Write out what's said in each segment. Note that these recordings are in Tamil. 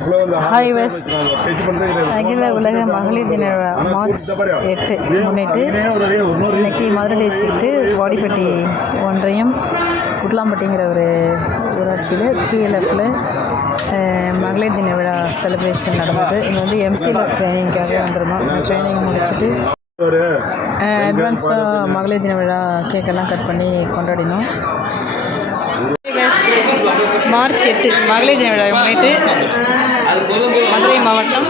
ஹாய் வெஸ் அகில உலக மகளிர் தின விழா மார்ச் 8 முன்னிட்டு இன்றைக்கி மதுரை டிஸ்ட்ரிக்ட்டு வாடிப்பட்டி ஒன்றியம் குட்லாம்பட்டிங்கிற ஒரு ஊராட்சியில் பிஎல்எஃப்பில் மகளிர் தின விழா செலிப்ரேஷன் நடந்தது. இங்கே வந்து எம்சிஎல்எஃப் ட்ரைனிங்காக வந்திருந்தோம். ட்ரைனிங் முடிச்சுட்டு அட்வான்ஸ்டாக மகளிர் தின விழா கேக்கெல்லாம் கட் பண்ணி கொண்டாடினோம். மார்ச் 8 மகளிர் தின விழாவை முன்னிட்டு மதுரை மாவட்டம்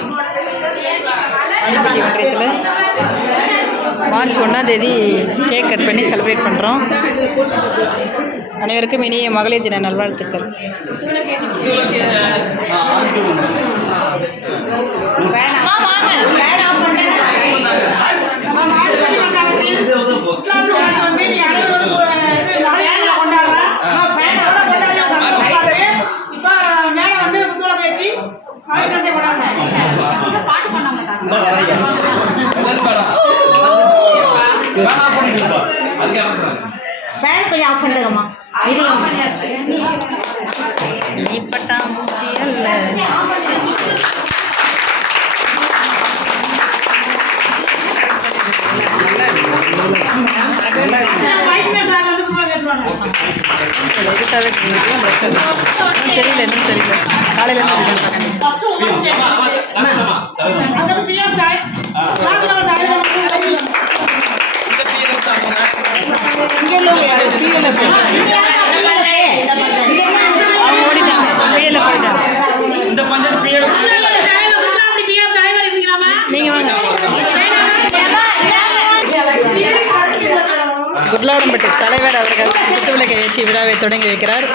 வாடிப்பட்டி ஒன்றியத்தில் மார்ச் 1 கேக் கட் பண்ணி செலிப்ரேட் பண்ணுறோம். அனைவருக்கும் இனிய மகளிர் தின நல்வாழ்த்துக்கள். பட்டாம்பூச்சி அல்ல தெரியல இன்னும் தெரியல காலையில் குட்லாடம்பட்டி தலைவர் அவர்கள் குத்துவிளக்கை ஏற்றி விழாவை தொடங்கி வைக்கிறார்.